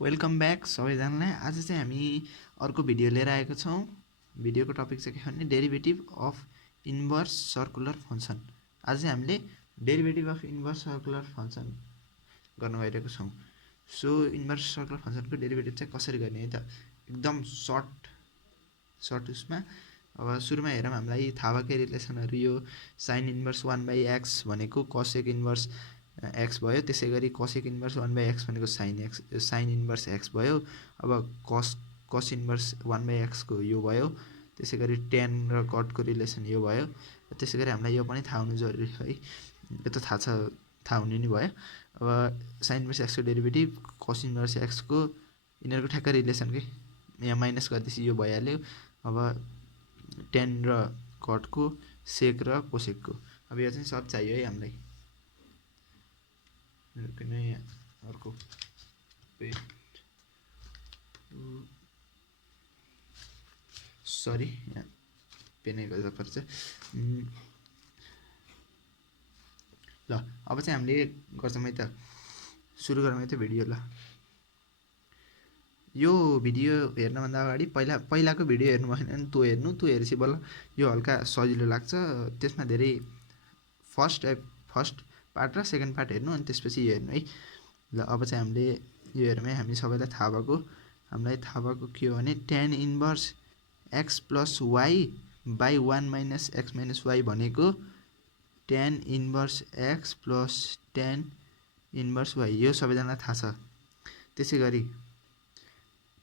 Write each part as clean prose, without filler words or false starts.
Welcome back सबैजनालाई। आज चाहिँ हामी अर्को भिडियो लिएर आएको छौँ। भिडियोको टपिक चाहिँ के हो भने derivative of inverse circular function. आज चाहिँ हामीले derivative of inverse circular function गर्न गइरहेको छौँ। सो इन्भर्स सर्कुलर फङ्सनको डेरिभेटिभ चाहिँ कसरी गर्ने है त, एकदम सर्ट उसमा। अब सुरुमा हेरौँ, हामीलाई थाहा भएकै रिलेसनहरू यो साइन इन्भर्स 1/x भनेको कसेक इन्भर्स एक्स भयो, त्यसै गरी कसेक इन्भर्स 1/x भनेको साइन इन्भर्स एक्स भयो। अब कस इन्भर्स 1/x को यो भयो, त्यसै गरी टेन र कटको रिलेसन यो भयो। त्यसै गरी हामीलाई यो पनि थाहा हुनु जरुरी है, यो त थाहा हुने नै भयो। अब साइन इन्भर्स एक्सको डेरिभेटिभ कस इन्भर्स एक्सको यिनीहरूको ठ्याक्कै रिलेसन के यहाँ माइनस गर्दैछ यो भइहाल्यो। अब टेन र कटको सेक र कोसेकको, अब यो चाहिँ सब चाहियो है हामीलाई। अर्को सरी यहाँ पेनै गर्दा पर्छ। ल अब चाहिँ हामीले गर्छौँ है त, सुरु गरौँ है त भिडियो। ल यो भिडियो हेर्नुभन्दा अगाडि पहिलाको भिडियो हेर्नु भएन भने त्यो हेरेपछि बल्ल यो हल्का सजिलो लाग्छ। त्यसमा धेरै फर्स्ट पार्ट र सेकेन्ड पार्ट हेर्नु, अनि त्यसपछि यो हेर्नु है। ल अब चाहिँ हामीले यो हेरौँ है। हामी सबैलाई हामीलाई थाहा भएको के हो भने tan inverse x plus y by 1 minus x minus y भनेको tan inverse x plus tan inverse y, यो सबैजनालाई थाहा छ। त्यसै गरी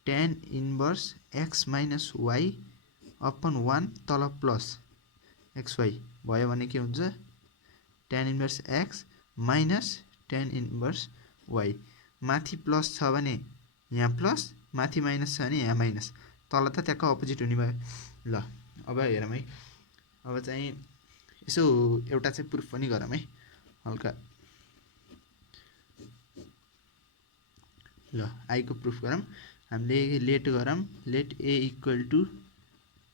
tan inverse x minus y upon 1 तल प्लस एक्स वाई भयो भने के हुन्छ, tan inverse x minus tan inverse y. माथि प्लस छ भने यहाँ प्लस, माथि माइनस छ भने यहाँ माइनस, तल त ट्याक्क अपोजिट हुने भयो। ल अब हेरौँ है। अब चाहिँ यसो एउटा चाहिँ प्रुफ पनि गरौँ है हल्का। ल आईको प्रुफ गरौँ। हामीले लेट गरौँ, let a equal to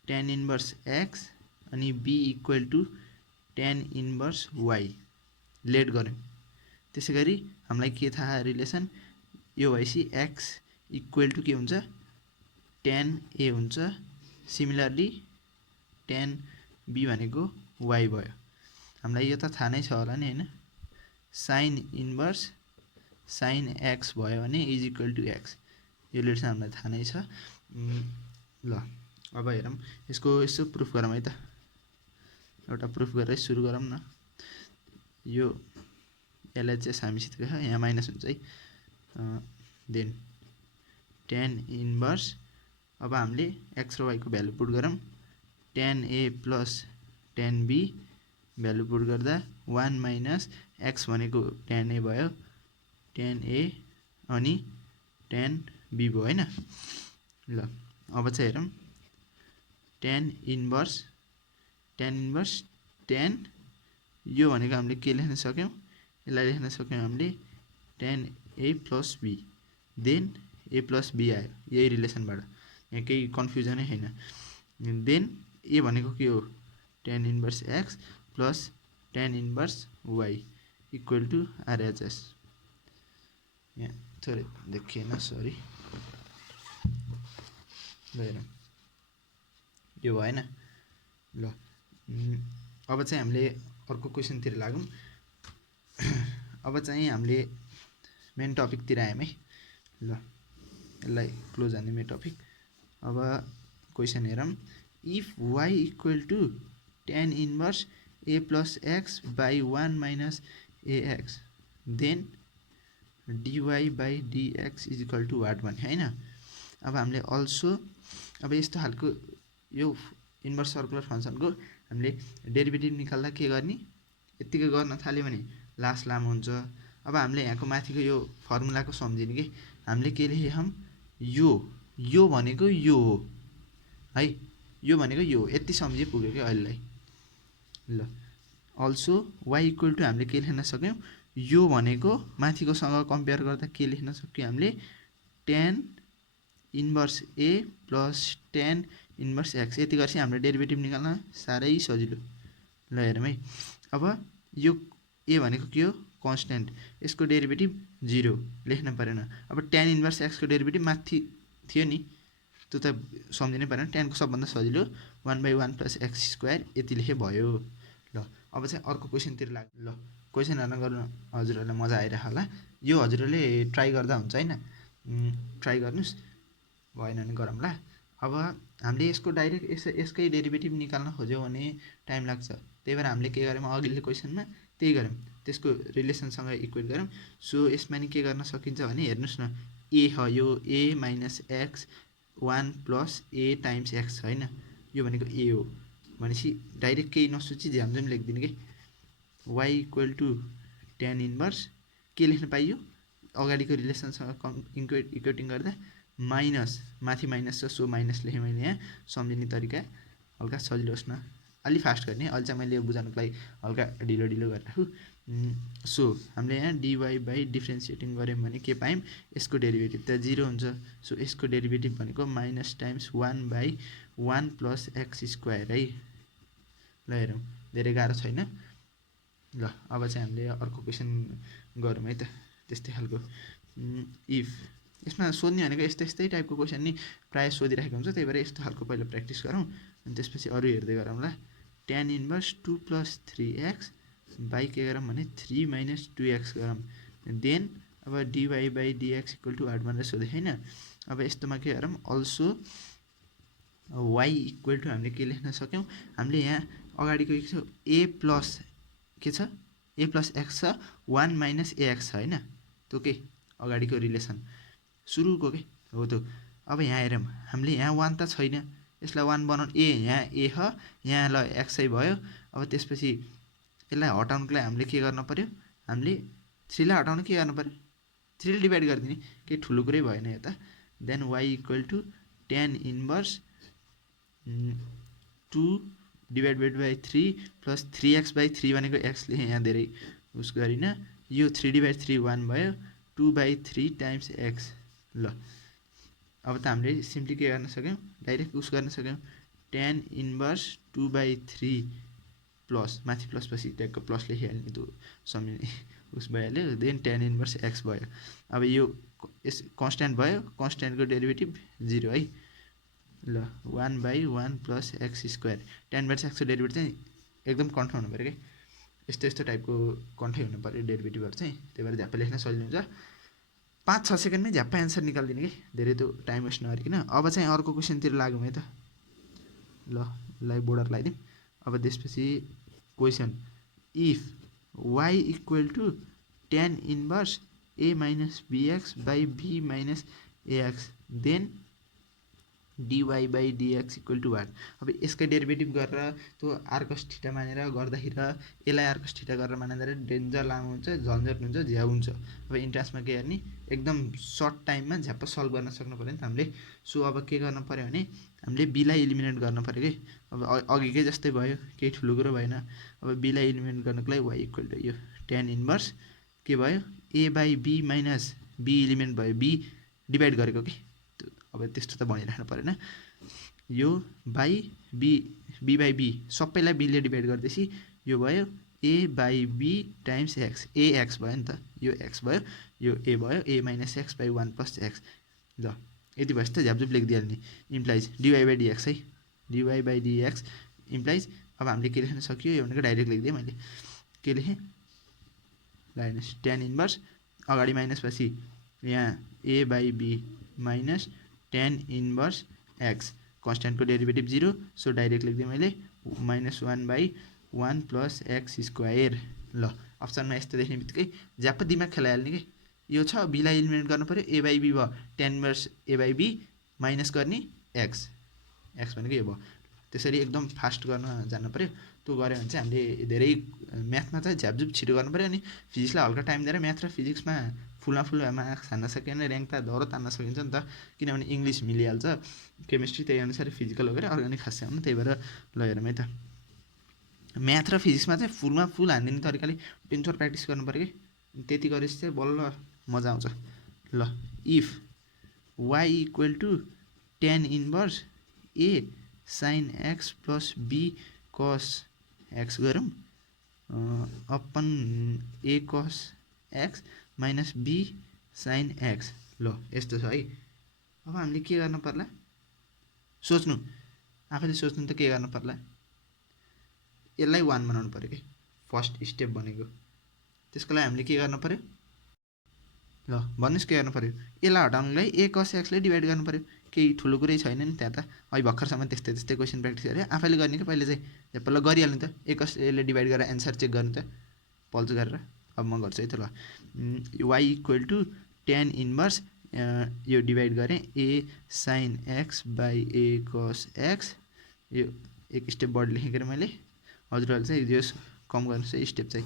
tan inverse x अनि b equal to tan inverse y let गऱ्यौँ। त्यसै गरी हामीलाई के थाहा रिलेसन, यो भएपछि एक्स इक्वल टु के हुन्छ, टेन ए हुन्छ। सिमिलरली टेन बी भनेको वाई भयो। हामीलाई यो त थाहा नै छ होला नि होइन। साइन इन्भर्स साइन एक्स भयो भने इज इक्वल टु एक्स, यो रिलेसन हामीलाई थाहा नै छ। ल अब हेरौँ यसो प्रुफ गरौँ है त। एउटा प्रुफ गरेर सुरु गरौँ न। यो एलएचएस हामीसित गयो, यहाँ माइनस हुन्छ है। देन टेन इन्भर्स, अब हामीले एक्स र वाईको भ्यालु पुट गरौँ। Tan a plus tan b value put गर्दा 1 माइनस एक्स भनेको टेन ए भयो, टेन ए अनि टेन बी भयो होइन। ल अब चाहिँ हेरौँ, टेन इन्भर्स टेन, यो भनेको हामीले के लेख्न सक्यौँ, यसलाई लेख्न सक्यौँ हामीले tan a plus b, then a plus b आयो यही रिलेसनबाट, यहाँ केही कन्फ्युजनै छैन। देन ए भनेको के हो, tan inverse x plus tan inverse y equal to RHS. यहाँ थोरै देखिएन, सरी। ल हेरौँ यो भएन। ल अब चाहिँ हामीले अर्को क्वेसनतिर लागौँ। अब चाहिँ हामीले मेन टपिकतिर आयौँ है। ल यसलाई क्लोज हान्ने मेन टपिक। अब क्वेसन हेरौँ, if y equal to tan inverse a plus x by 1 minus ax then dy by dx is equal to what भन्यो होइन। अब हामीले अल्सो अब यस्तो खालको यो इन्भर्स सर्कुलर फङ्सनको हामीले डेरिभेटिभ निकाल्दा के गर्ने, यत्तिकै गर्न थाल्यो भने लास्ट लामो हुन्छ। अब हामीले यहाँको माथिको यो फर्मुलाको सम्झिने कि हामीले के लेख्यौँ, यो भनेको यो हो है, यो भनेको यो यति सम्झि पुग्यो क्या अहिलेलाई। ल अल्सो वाइ इक्वल टु हामीले के लेख्न सक्यौँ, यो भनेको माथिकोसँग कम्पेयर गर्दा के लेख्न सक्यौँ हामीले, ten inverse a plus tan inverse x. यति गरेपछि हाम्रो डेरिभेटिभ निकाल्न साह्रै सजिलो। ल हेरौँ है। अब यो ए भनेको के हो, कन्स्ट्यान्ट, यसको डेरिभेटिभ 0 लेख्न परेन। अब tan इन्भर्स x को डेरिभेटिभ माथि थियो नि, त्यो त सम्झिनै परेन। tan को सबभन्दा सजिलो 1/1 + x² यति लेखे भयो। ल अब चाहिँ अर्को क्वेसनतिर लाग्छ। ल क्वेसन हेर्न गर्नु हजुरहरूलाई मजा आइरह होला। यो हजुरहरूले ट्राई गर्दा हुन्छ हैन, ट्राई गर्नुस्, भएन भने गरौँला। अब हामीले यसको डाइरेक्ट यसकै डेरिभेटिभ निकाल्न खोज्यौँ भने टाइम लाग्छ। त्यही भएर हामीले के गर्यौँ, अघिल्लो क्वेसनमा त्यही गर्यौँ, त्यसको रिलेसनसँग इक्वेट गर्यौँ। सो यसमा नि के गर्न सकिन्छ भने हेर्नुहोस् न, ए हो यो a - x 1 + a × x हैन, यो भनेको a हो भनेपछि डाइरेक्ट केही नसोची झ्यामझ्याम लेखिदिनु कि y = tan इन्भर्स के लेख्न पाइयो, अगाडिको रिलेसनसँग इक्वेटिङ गर्दा माइनस, माथि माइनस छ सो माइनस लेखेँ मैले यहाँ। सम्झिने तरिका हल्का सजिलो होस् न, अलि फास्ट गर्ने, अहिले चाहिँ मैले बुझाउनुको लागि हल्का ढिलो गरिराखु। सो हामीले यहाँ dy डिफ्रेन्सिएटिङ गऱ्यौँ भने के पायौँ, यसको डेरिभेटिभ त 0 हुन्छ। सो यसको डेरिभेटिभ भनेको -टाइम्स 1/1 + x² है। ल हेरौँ, धेरै गाह्रो छैन। ल अब चाहिँ हामीले अर्को क्वेसन गरौँ है त, त्यस्तै खालको। इफ यसमा सोध्ने भनेको यस्तै टाइपको क्वेसन नि प्रायः सोधिराखेको हुन्छ, त्यही भएर यस्तो खालको पहिला प्र्याक्टिस गरौँ अनि त्यसपछि अरू हेर्दै गरौँला। tan इन्भर्स 2 + 3x बाई के गरौँ भने 3 - 2x गरौँ। देन अब dy/dx = 8 भनेर सोधेँ होइन। अब यस्तोमा के गरौँ, अल्सो y = हामीले के लेख्न सक्यौँ, हामीले यहाँ अगाडिको के छ, a प्लस के छ, a + x छ 1 - ax छ होइन, त्यो के अगाडिको रिलेसन सुरुको के हो त्यो। अब यहाँ हेरौँ, हामीले यहाँ 1 त छैन, यसलाई 1 बनाउनु, यहाँ a ह, यहाँ ल x भयो। अब त्यसपछि यसलाई हटाउनुको लागि हामीले के गर्न पर्यो, हामीले 3 लाई हटाउनु के गर्नु पर्यो, 3 ले डिभाइड गरिदिने, केही ठुलो कुरै भएन यता। Then y = tan inverse 2 / 3 + 3x/3 भनेको x लेखेँ यहाँ, धेरै उस गरिनँ। यो 3/3 1 भयो, 2/3 × x। ल अब त हामीले सिम्पली के गर्न सक्यौँ, डाइरेक्ट उस गर्न सक्यौँ, tan इन्भर्स 2/3 प्लस माथि प्लस पछि ट्यागको प्लस लेखिहाल्ने, त्यो सम्झिने उस भइहाल्यो। देन tan इन्भर्स x भयो। अब यो यस कन्स्ट्यान्ट भयो, कन्स्ट्यान्टको डेरिभेटिभ 0 है। ल 1/1 + x², tan इन्भर्स x को डेरिभेटिभ चाहिँ एकदम कन्ठ हुनु पऱ्यो कि, यस्तो टाइपको कन्ठै हुनु पऱ्यो डेरिभेटिभहरू चाहिँ, त्यही भएर झ्याप्पै लेख्न सजिलो हुन्छ। 5-6 सेकेन्डमै झ्याप्पै एन्सर निकालिदिने कि, धेरै त्यो टाइम वेस्ट नगरिकन। अब चाहिँ अर्को क्वेसनतिर लागौँ है त। ल यसलाई बोर्डर लगाइदिउँ। अब त्यसपछि question, if y = tan inverse a - bx/b - ax then dy/dx = 1। अब यसकै डेरिभेटिभ गरेर त्यो आर्कस थीटा मानेर गर्दाखेरि यसलाई आर्कस थीटा गरेर मानेर डेन्जर लामो हुन्छ, झन्झट हुन्छ, झ्याउ हुन्छ। अब इन्ट्रान्समा के गर्ने, एकदम सर्ट टाइममा झ्याप्प सल्भ गर्न सक्नु पऱ्यो नि त हामीले। सो अब के गर्नु पऱ्यो भने हामीले बीलाई इलिमिनेट गर्नु पऱ्यो कि, अब अघिकै जस्तै भयो, केही ठुलो कुरो भएन। अब बीलाई इलिमिनेट गर्नुको लागि y = यो tan इन्भर्स के भयो, a/b - b इलिमेन्ट भयो, b डिभाइड गरेको कि, अब त्यस्तो त भनिराख्नु परेन। यो बाई b/b सबैलाई b ले डिभाइड गर्दैछ, यो भयो a/b × x, ax भयो नि त, यो x भयो, यो a भयो, a - x/1 + x। ल यति भएपछि त झ्यापझुप लेखिदिइहाल्ने, इम्प्लाइज dy/dx है, dy/dx इम्प्लाइज। अब हामीले के लेख्न सकियो, यो भनेको डाइरेक्ट लेखिदिएँ मैले, के लेखेँ, ल हेर्नुहोस्, tan इन्भर्स अगाडि माइनस पछि यहाँ a/b - tan इन्भर्स x, कन्स्ट्यान्टको डेरिभेटिभ 0, सो डाइरेक्ट लेखिदिएँ मैले -1/1 + x²। ल अप्सनमा यस्तो देख्ने बित्तिकै झ्याप्प दिमाग खेलाइहाल्ने कि, यो छ बीलाई इलिमिनेट गर्नु पऱ्यो, a/b भयो, tan इन्भर्स a/b माइनस गर्ने x भनेको यो भयो। त्यसरी एकदम फास्ट गर्न जान्नु पऱ्यो। त्यो गऱ्यो भने चाहिँ हामीले धेरै म्याथमा चाहिँ झ्यापझुप छिटो गर्नु पऱ्यो। अनि फिजिक्सलाई हल्का टाइम दिएर म्याथ र फिजिक्समा फुल मार्क्स हान्न सक्यो भने ऱ्याङ्क त धरो तान्न सकिन्छ नि त, किनभने इङ्ग्लिस मिलिहाल्छ, केमिस्ट्री त्यही अनुसार फिजिकल वगेर अर्ग्यानिक खासै आउनु। त्यही भएर ल हेरौँ है त, म्याथ र फिजिक्समा चाहिँ फुल हानिदिने तरिकाले 10 प्र्याक्टिस गर्नु पऱ्यो कि, त्यति गरेपछि चाहिँ बल्ल मजा आउँछ। ल if y = tan inverse a sin x + b cos x गरौँ, upon a cos x minus b sine x. ल यस्तो छ है। अब हामीले के गर्न पर्ला सोच्नु, आफैले सोच्नु त के गर्न पर्ला, यसलाई 1 बनाउनु पऱ्यो कि फर्स्ट स्टेप भनेको। त्यसको लागि हामीले के गर्नु पऱ्यो, ल भन्नुहोस् के गर्नु पऱ्यो, यसलाई हटाउनुलाई ए कस एक्सले डिभाइड गर्नु पऱ्यो। केही ठुलो कुरै छैन नि त्यहाँ त, अहिले भर्खरसम्म त्यस्तै त्यस्तै क्वेसन प्र्याक्टिस गरे आफैले गर्ने कि पहिले चाहिँ पहिला गरिहाल्नु त, ए कस यसले डिभाइड गरेर एन्सर चेक गर्नु त पल्स गरेर। अब म गर्छु है त। ल y equal to tan inverse यो डिभाइड गरेँ a sine x by a cos x. यो एक स्टेप बढी लेखेँ कि मैले, हजुरहरूले चाहिँ यो कम गर्नुहोस् है स्टेप चाहिँ।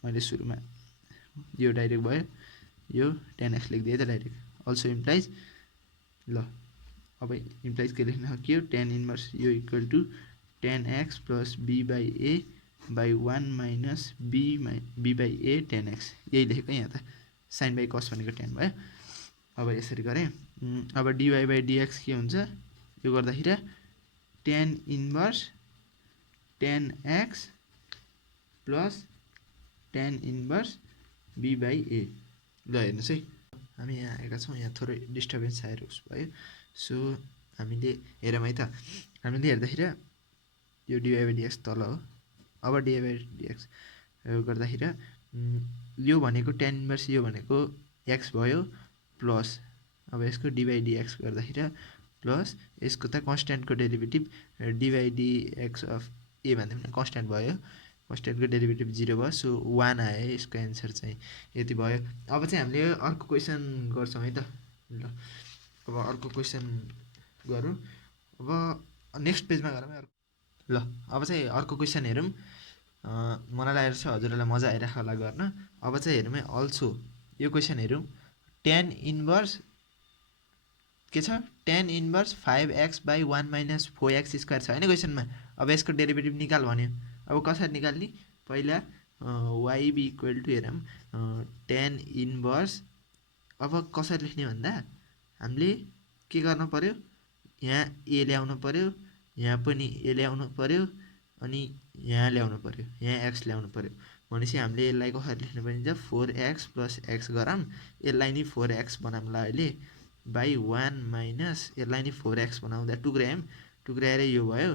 मैले सुरुमा यो डाइरेक्ट भयो, यो tan x लेखिदिएँ त डाइरेक्ट। अल्सो इम्प्लाइज, ल अब इम्प्लाइज के लेख्न सक्यो, tan इन्भर्स यो equal to tan x plus b by a by 1 minus b by a tan x। यही लेखेको यहाँ त, साइन बाई कस भनेको tan भयो। अब यसरी गरेँ। अब डिवाई बाई डिएक्स के हुन्छ, यो गर्दाखेरि tan inverse tan x plus tan inverse b by a. ल हेर्नुहोस् है, हामी यहाँ आएका छौँ, यहाँ थोरै डिस्टर्बेन्स आएर उस भयो। सो हामीले हेरौँ है त, हामीले हेर्दाखेरि यो डिवाई बाई डिएक्स तल हो। अब डिवाई बाई डिएक्स गर्दाखेरि यो भनेको tan इन्भर्स यो भनेको एक्स भयो प्लस, अब यसको डिवाई डिएक्स गर्दाखेरि प्लस यसको त कन्स्ट्यान्टको डेरिभेटिभ डिवाई डिएक्स अफ ए भन्दा पनि कन्स्ट्यान्ट भयो, कन्स्ट्यान्टको डेरिभेटिभ 0 भयो। सो 1 आयो, यसको एन्सर चाहिँ यति भयो। अब चाहिँ हामीले अर्को क्वेसन गर्छौँ है त। ल अब अर्को क्वेसन गरौँ। अब नेक्स्ट पेजमा गरौँ है। ल अब चाहिँ अर्को क्वेसन हेरौँ। मलाई लागेको छ हजुरहरूलाई मजा आइरहेको होला गर्न। अब चाहिँ हेरौँ है, अल्सो यो क्वेसन हेरौँ। tan इन्भर्स के छ, tan inverse 5x by 1 minus 4x square छ होइन क्वेसनमा। अब यसको डेरिभेटिभ निकाल भन्यो। अब कसरी निकाल्ने, पहिला वाइ बी इक्वल टु हेरौँ tan इन्भर्स। अब कसरी लेख्ने भन्दा हामीले के गर्नु पऱ्यो, यहाँ ए ल्याउनु पऱ्यो, यहाँ पनि ए ल्याउनु पऱ्यो, अनि यहाँ ल्याउनु पऱ्यो, यहाँ एक्स ल्याउनु पऱ्यो। भनेपछि हामीले यसलाई कसरी लेख्नु पाइन्छ, 4x प्लस एक्स गरौँ, यसलाई नि 4x बनाउँला अहिले बाई 1 माइनस यसलाई नि 4x बनाउँदा टुक्रायौँ, टुक्राएर यो भयो।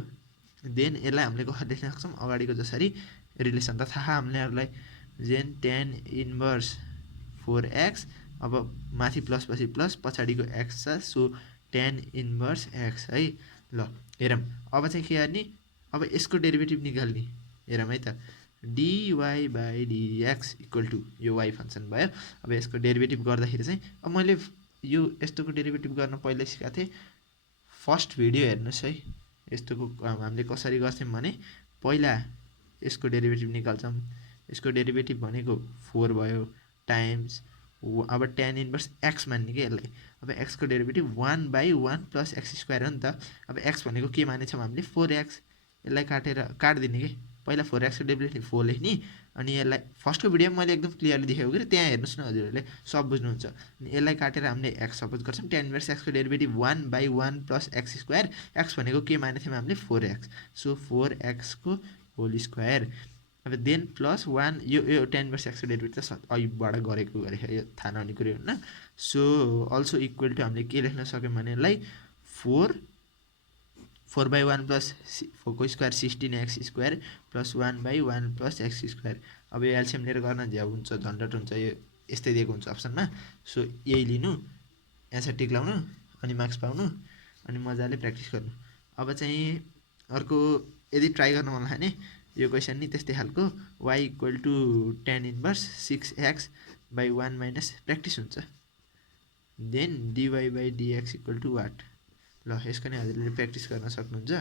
देन यसलाई हामीले कसरी लेख्न सक्छौँ, अगाडिको जसरी रिलेसन त थाहा हामीहरूलाई, जेन tan इन्भर्स 4x, अब माथि प्लस पछि प्लस पछाडिको एक्स छ, सो tan इन्भर्स एक्स है। ल हेरौँ अब चाहिँ के गर्ने, अब यसको डेरिभेटिभ निकाल्ने। हेरौँ है त, dy by dx equal to यो y फङ्सन भयो। अब यसको डेरिभेटिभ गर्दाखेरि चाहिँ, अब मैले यो यस्तोको डेरिभेटिभ गर्न पहिल्यै सिकाएको थिएँ, फर्स्ट भिडियो हेर्नुहोस् है। यस्तोको हामीले कसरी गर्थ्यौँ भने, पहिला यसको डेरिभेटिभ निकाल्छौँ, यसको डेरिभेटिभ भनेको 4 भयो टाइम्स, अब tan इन्भर्स एक्स मान्ने कि यसलाई। अब एक्सको derivative 1 by 1 plus x square हो नि त। अब एक्स भनेको के मानेछौँ हामीले, 4x, यसलाई काटेर काटिदिने कि पहिला 4x को डेरिभेटिभ 4 लेख्ने, अनि यसलाई फर्स्टको भिडियोमा मैले एकदम क्लियरली देखेको कि त्यहाँ हेर्नुहोस् न हजुरहरूले सब बुझ्नुहुन्छ। अनि यसलाई काटेर हामीले एक्स सपोज गर्छौँ, tan इन्भर्स एक्सको derivative 1 by 1 plus x square, x भनेको के मानेको थियौँ हामीले, 4x, सो 4x को होल स्क्वायर। अब देन प्लस 1 यो tan इन्भर्स एक्सको डेरिभेटिभ त अघिबाट गरेको यो थाहा नहुने कुरो होइन। सो अल्सो इक्वल टु हामीले के लेख्न सक्यौँ भने यसलाई 4 बाई 1 प्लस 4 को square 16x square plus 1 by 1 plus x square. अब यो एलसिएम लिएर गर्न झ्याउ हुन्छ, झन्डट हुन्छ, यो यस्तै दिएको हुन्छ अप्सनमा। सो यही लिनु, एन्सर टिक लाउनु, अनि मार्क्स पाउनु, अनि मजाले प्र्याक्टिस गर्नु। अब चाहिँ अर्को यदि ट्राई गर्नु मन लाग्यो भने यो क्वेसन नि त्यस्तै खालको, y equal to tan inverse 6x by 1 minus practice हुन्छ, then dy by dx equal to what. ल यसको नि हजुरले प्र्याक्टिस गर्न सक्नुहुन्छ,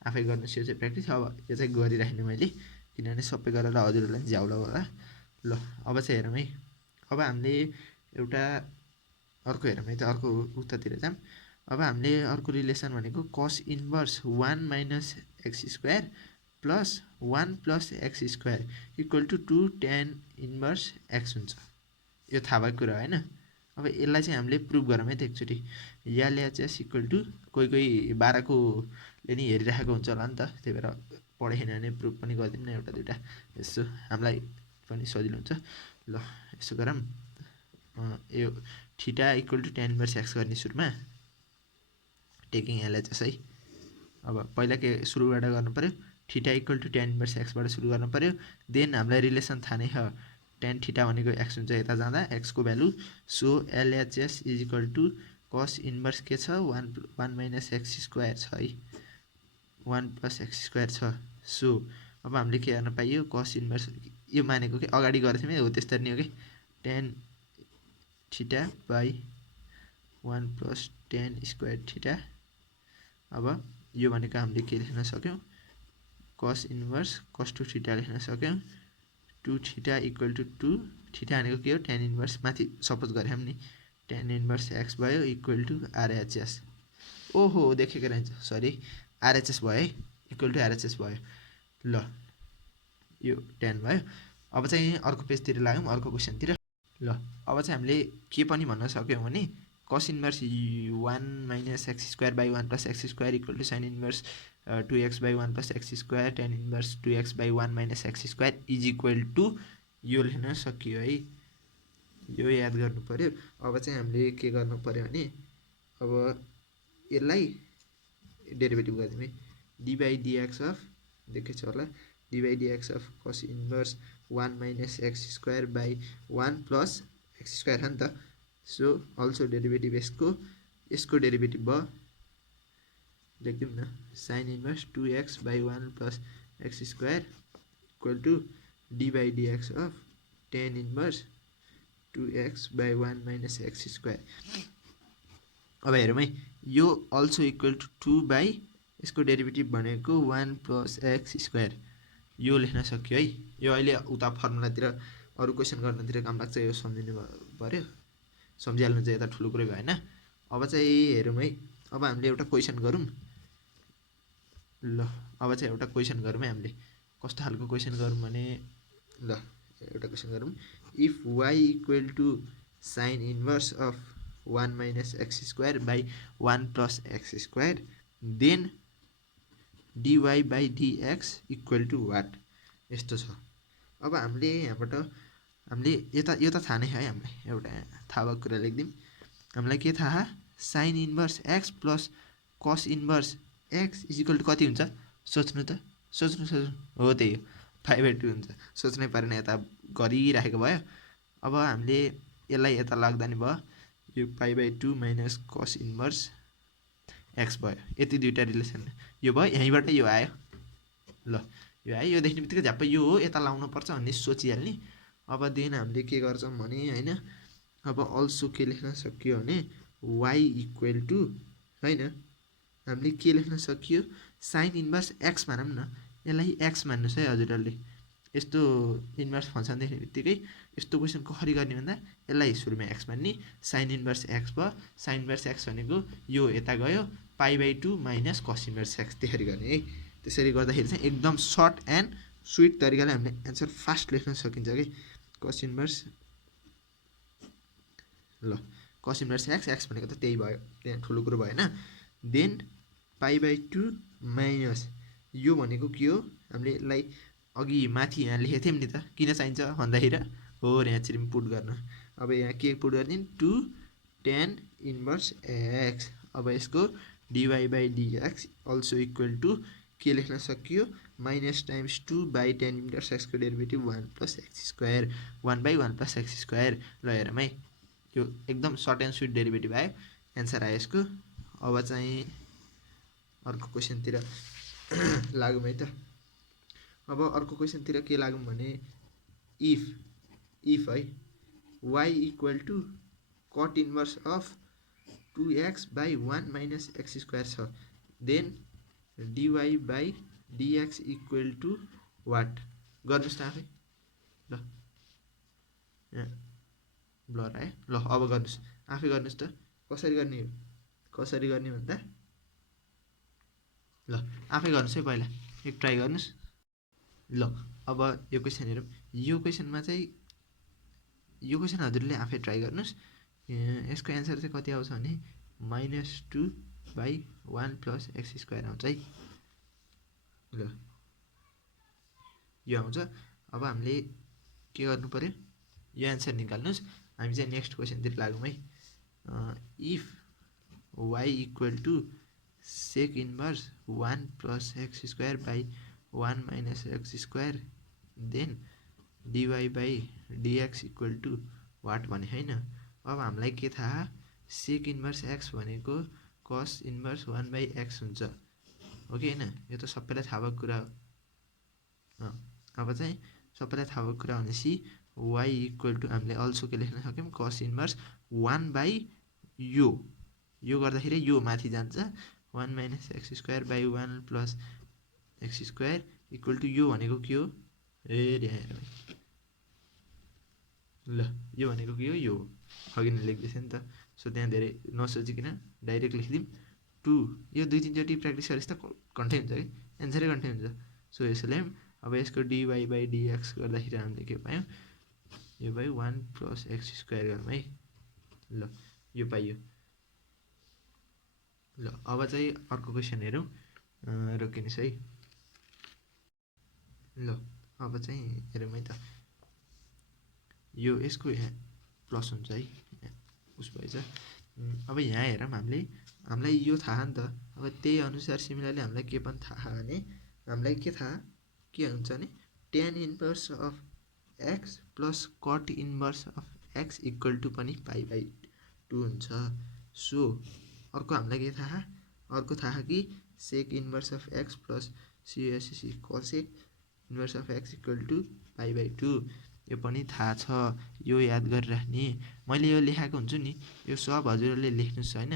आफै गर्नुहोस् यो चाहिँ प्र्याक्टिस। अब यो चाहिँ गरिराख्ने मैले, किनभने सबै गरेर हजुरहरूलाई झ्याउला होला। ल अब चाहिँ हेरौँ है, अब हामीले एउटा अर्को हेरौँ है त, अर्को उतातिर जाऊँ। अब हामीले अर्को रिलेसन भनेको cos inverse 1 minus x square plus 1 plus x square equal to 2 tan inverse x हुन्छ। यो थाहा भएको कुरा होइन। अब यसलाई चाहिँ हामीले प्रुभ गरौँ है त एकचोटि। एलएचएस इक्वल टु कोही कोही 12कोले नि हेरिरहेको हुन्छ होला नि त, त्यही भएर पढेन भने प्रुभ पनि गरिदिउँ न एउटा दुइटा, यसो हामीलाई पनि सजिलो हुन्छ। ल यसो गरौँ यो theta equal to tan inverse x गर्ने सुरुमा टेकिङ एलएचएस है। अब पहिला के सुरुबाट गर्नु पर्यो theta equal to tan inverse x बाट सुरु गर्नु पर्यो। देन हामीलाई रिलेसन थाहा नै छ tan थीटा भनेको x हुन्छ यता जाँदा x को value. So LHS is equal to cos inverse के छ 1 माइनस x स्क्वायर छ है 1 प्लस x स्क्वायर छ। सो अब हामीले के गर्न पाइयो cos इन्भर्स यो मानेको के अगाडि गरेको थियौँ हो त्यस्तै नै हो कि tan theta by 1 plus tan square theta. अब यो भनेको हामीले के लेख्न सक्यौं cos इन्भर्स cos 2 थीटा लेख्न सक्यौं 2 थीटा इक्वल टु 2 थीटा भनेको के हो tan इन्भर्स माथि सपोज गरे नि tan इन्भर्स x भयो इक्वल टु RHS। ओहो देखेको रहेछ सरी RHS भयो है इक्वल टु RHS भयो। ल यो tan भयो। अब चाहिँ अर्को पेजतिर लाग्यौं अर्को क्वेशनतिर। ल अब चाहिँ हामीले के पनि भन्न सक्यौं भने cos inverse 1 minus x square by 1 plus x square equal to sin inverse 2x by 1 plus x square tan inverse 2x by 1 minus x square is equal to यो लेख्न सकियो है। यो याद गर्नु पर्यो। अब चाहिँ हामीले के गर्नु पर्यो भने अब यसलाई डेरिभेटिभ गर्दियौँ है डी बाई dx अफ देखेछ होला d by dx of cos inverse 1 minus x square by 1 plus x square हो नि त। सो अल्सो डेरिभेटिभ यसको डेरिभेटिभ भयो लेख्दिउँ न sin inverse 2x by 1 plus x square equal to d by dx of tan inverse 2x by 1 minus x square. अब हेरौँ है यो अल्सो इक्वल टु 2 बाई यसको डेरिभेटिभ भनेको 1 प्लस x स्क्वायर यो लेख्न सक्यो है। यो अहिले उता फर्मुलातिर अरू क्वेसन गर्नतिर काम लाग्छ यो सम्झिनु पर्यो सम्झिहाल्नु चाहिँ यता ठुलो कुरै भएन। अब चाहिँ हेरौँ है अब हामीले एउटा क्वेसन गरौँ। ल अब चाहिँ एउटा क्वेसन गरौँ है हामीले कस्तो खालको क्वेसन गरौँ भने ल एउटा क्वेसन गरौँ if y equal to sin inverse of 1 minus x square by 1 plus x square then dy by dx equal to what यस्तो छ। अब हामीले यहाँबाट हामीले यो त थाहा नै है हामीलाई एउटा थाहा भएको कुरा लेख्दिउँ। हामीलाई के थाहा sin inverse x plus cos inverse x is equal to कति हुन्छ सोच्नु त सोच्नु हो त्यही हो 5/2 हुन्छ। सोच्नै परेन यता गरिराखेको भयो। अब हामीले यसलाई यता लाग्दा नि भयो यो 5/2 माइनस cos इन्भर्स x भयो यति दुईटा रिलेसन यो भयो यहीँबाट यो आयो। ल यो आयो यो देख्ने बित्तिकै झ्याप्पै यो हो यता लाउनु पर्छ भन्ने सोचिहाल्ने। अब देन हामीले के गर्छौँ भने हैन अब अल्सो के लेख्न सकियो भने y इक्वल टु हैन हामीले के लेख्न सकियो sin इन्भर्स x मानौँ न यसलाई x मान्नुस् है हजुरहरूले। यस्तो इन्भर्स फंक्सन देख्ने बित्तिकै यस्तो क्वेसन कसरी गर्ने भन्दा यसलाई सुरुमा x मान्ने sin इन्भर्स x भयो sin इन्भर्स x भनेको यो यता गयो π/2 माइनस cos इन्भर्स x त्यसरी गर्ने है। त्यसरी गर्दाखेरि चाहिँ एकदम सर्ट एन्ड स्विट तरिकाले हामीले एन्सर फास्ट लेख्न सकिन्छ कि cos इन्भर्स ल cos इन्भर्स x भनेको त त्यही भयो त्यहाँ ठुलो कुरो भएन। देन π/2 माइनस यो भनेको के हो हामीले यसलाई अघि माथि यहाँ लेखेको थियौँ नि त किन चाहिन्छ भन्दाखेरि हो यहाँ चाहिँ पुट गर्न। अब यहाँ के पुट गरिदिउँ 2 tan इन्भर्स x। अब यसको dy by dx also equal to के लेख्न सकियो minus times 2 by tan inverse x को derivative 1 plus x square 1 by 1 plus x square. ल हेरौँ है यो एकदम सर्ट एन्ड स्विट डेरिभेटिभ आयो एन्सर आयो यसको। अब चाहिँ अर्को क्वेसनतिर लागौँ है त। अब अर्को क्वेसनतिर के लागौँ भने इफ है y equal to cot inverse of 2x by 1 minus x square छ then dy by dx equal to what गर्नुहोस् त आफै। ल ब्लर आयो ल अब गर्नुहोस् आफै गर्नुहोस् त कसरी गर्ने भन्दा ल आफै गर्नुहोस् है पहिला एक ट्राई गर्नुहोस्। ल अब यो क्वेसन हेरौँ यो क्वेसनमा चाहिँ यो क्वेसन हजुरले आफै ट्राई गर्नुहोस्। यसको एन्सर चाहिँ कति आउँछ भने -2 बाई 1 प्लस x स्क्वायर आउँछ है। ल यो आउँछ। अब हामीले के गर्नु पर्यो यो एन्सर निकाल्नुस्। हामी चाहिँ नेक्स्ट क्वेसनतिर लागौँ है। If y equal to sec inverse 1 plus x square by 1 minus x square then dy by dx equal to what भने होइन। अब हामीलाई के थाहा, सेक इन्भर्स एक्स भनेको कस इन्भर्स 1 बाई एक्स हुन्छ हो कि होइन। यो त सबैलाई थाहा भएको कुरा हो। अब चाहिँ सबैलाई थाहा भएको कुरा भनेपछि y इक्वल टु हामीले अल्सो के लेख्न सक्यौँ, कस इन्भर्स 1 बाई यो गर्दाखेरि यो माथि जान्छ 1 minus x square by 1 plus x square equal to यो भनेको के हो, ल यो भनेको के हो, यो अघि नै लेख्दैछ नि त। सो त्यहाँ धेरै नसोचिकन डाइरेक्ट लेखिदिउँ 2। यो 2-3चोटि प्र्याक्टिस गरेपछि त कन्ठै हुन्छ कि, एन्सरै कन्ठै हुन्छ। सो यसले अब यसको dy बाई dx गर्दाखेरि हामीले के पायौँ, यो बाई 1 प्लस एक्स स्क्वायर गरौँ है। ल यो पाइयो। ल अब चाहिँ अर्को क्वेसन हेरौँ, रोकिनुहोस् है। ल अब चाहिँ हेरौँ है त। यो यसको यहाँ प्लस हुन्छ है, उस भएछ। अब यहाँ हेरौँ, हामीलाई यो थाहा नि त। अब त्यही अनुसार सिमिलरली हामीलाई के पनि थाहा भने, हामीलाई के थाहा के हुन्छ भने tan inverse of x plus cot inverse of x equal to पनि पाई बाई 2 हुन्छ। सो अर्को हामीलाई के थाहा, अर्को थाहा कि sec inverse of x plus CSC cosec inverse of x equal to pi by 2 यो पनि थाहा छ। यो याद गरिराख्ने, मैले यो लेखाएको हुन्छु नि, यो सब हजुरहरूले लेख्नुहोस् होइन,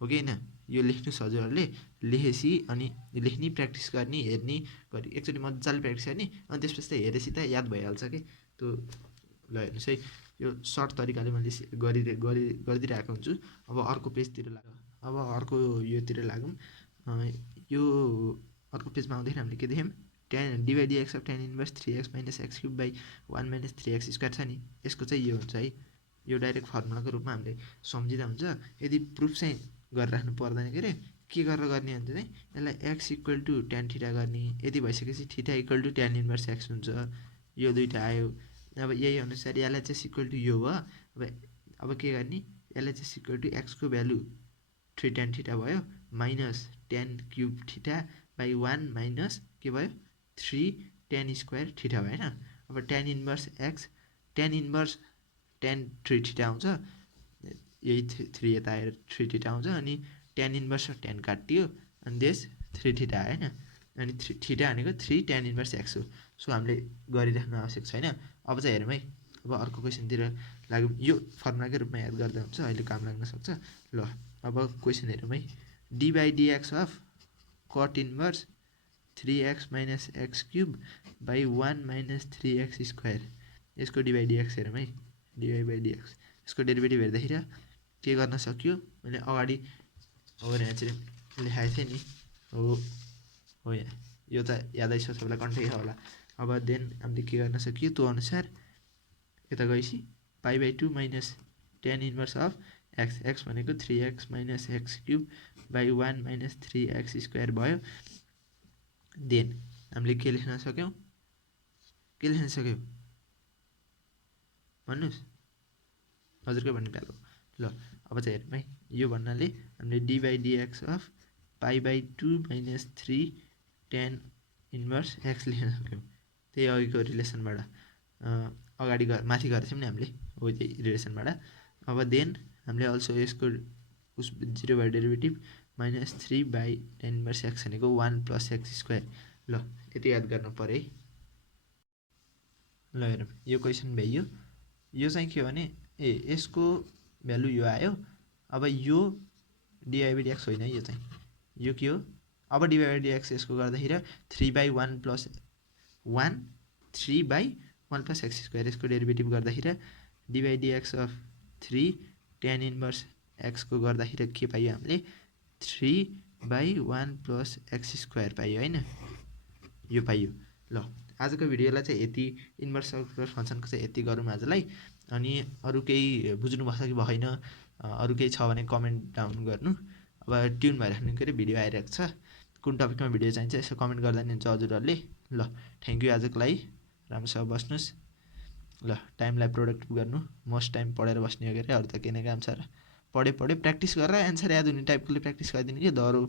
हो कि होइन। यो लेख्नुहोस् हजुरहरूले, लेखेपछि अनि लेख्ने प्र्याक्टिस गर्ने हेर्ने गरी एकचोटि मजाले प्र्याक्टिस गर्ने, अनि त्यसपछि त हेरेपछि त याद भइहाल्छ कि त्यो। ल हेर्नुहोस् है, यो सर्ट तरिकाले मैले गरिदिइरहेको हुन्छु। अब अर्को पेजतिर लागौँ, अब अर्को योतिर लागौँ। यो अर्को पेजमा आउँदाखेरि हामीले के देख्यौँ, tan dy dx of tan inverse 3x minus x cube by 1 minus 3x square छ नि, यसको चाहिँ यो हुन्छ है। यो डाइरेक्ट फर्मुलाको रूपमा हामीले सम्झिँदा हुन्छ। यदि प्रुफ चाहिँ गरिराख्नु पर्दैन के अरे, के गरेर गर्ने भने चाहिँ यसलाई x equal to tan theta गर्ने। यदि भइसकेपछि theta equal to tan inverse x हुन्छ। यो दुईवटा आयो। अब यही अनुसार एलएचएस इक्वल टु यो भयो। अब के गर्ने, एलएचएस इक्वल टु एक्सको भ्यालु 3 ट्यान थीटा भयो minus tan cube theta by 1 minus के भयो 3 ट्यान स्क्वायर थीटा भयो होइन। अब tan inverse x, tan inverse tan 3 theta आउँछ, यही 3 यता आएर 3 थीटा आउँछ। अनि ट्यान इन्भर्स ट्यान काटियो अनि देश 3 थीटा आयो होइन। अनि थीटा भनेको 3 ट्यान इन्भर्स एक्स हो। सो हामीले गरिराख्नु आवश्यक छैन। अब चाहिँ हेरौँ है, अब अर्को क्वेसनतिर लागौँ। यो फर्मुलाकै रूपमा याद गर्दा हुन्छ, अहिले काम लाग्न सक्छ। ल अब क्वेसन हेरौँ है। D by dx of cut inverse 3x minus x cube by 1 minus 3x square, यसको डी बाई डिएक्स हेरौँ है। डी बाई डिएक्स यसको डेरिभेटिभ हेर्दाखेरि के गर्न सक्यो, मैले अगाडि अब यहाँ चाहिँ लेखाएको थिएँ नि, हो यहाँ यो त यादै छ सबैलाई, कन्ठै छ होला। अब देन हामीले के गर्न सकियो, त्यो अनुसार यता गएपछि पाई by 2 minus tan inverse of x, x भनेको 3x minus x cube by 1 minus 3x square भयो। देन हामीले के लेख्न सक्यौँ, भन्नुहोस्, हजुरकै भन्नु प्यालो। ल अब चाहिँ हेरौँ है। यो भन्नाले हामीले D by dx of pie by 2 minus 3 tan inverse x लेख्न सक्यौँ, त्यही अघिको रिलेसनबाट। अगाडि माथि गरेको थियौँ नि हामीले, हो त्यही रिलेसनबाट। अब देन हामीले अल्सो यसको उस 0 by derivative minus 3 by tan inverse x भनेको 1 प्लस एक्स स्क्वायर। ल यति याद गर्नु पऱ्यो है। ल हेरौँ, यो क्वेसन भ्याइयो। यो चाहिँ के हो भने, यसको भ्यालु यो आयो। अब यो डिवाई बाई डिएक्स होइन, यो चाहिँ यो के हो, अब डिवाई बाई डिएक्स यसको गर्दाखेरि 3 by 1 plus 1 3 by 1 plus x square, यसको डेरिभेटिभ गर्दाखेरि d by dx of 3 tan inverse एक्सको गर्दाखेरि के पाइयो हामीले 3 बाई 1 प्लस एक्स स्क्वायर पाइयो होइन, यो पाइयो। ल आजको भिडियोलाई चाहिँ यति, इन्भर्स फङ्सनको चाहिँ यति गरौँ आजलाई। अनि अरू केही बुझ्नुभएको छ कि भएन, अरू केही छ भने कमेन्ट डाउन गर्नु। अब ट्युन भइराख्नु के अरे, भिडियो आइरहेको छ, कुन टपिकमा भिडियो चाहिन्छ यसो कमेन्ट गर्दा नि हुन्छ हजुरहरूले। ल थ्याङ्क यू आजको लागि, राम्रोसँग बस्नुहोस्। ल टाइमलाई प्रोडक्टिभ गर्नु, मोस्ट टाइम पढेर बस्ने हो के अरे, अरू त केही नै काम छ र। पढ्यो प्र्याक्टिस गरेर एन्सर याद हुने टाइपकोले प्र्याक्टिस गरिदिने कि अरू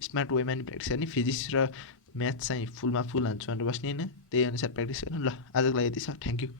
स्मार्ट वेमा नि प्र्याक्टिस गर्ने। फिजिक्स र म्याथ चाहिँ फुलमा फुल हान्छु भनेर बस्ने होइन, त्यही अनुसार प्र्याक्टिस गर्नु। ल आजको लागि यति छ, थ्याङ्क यू।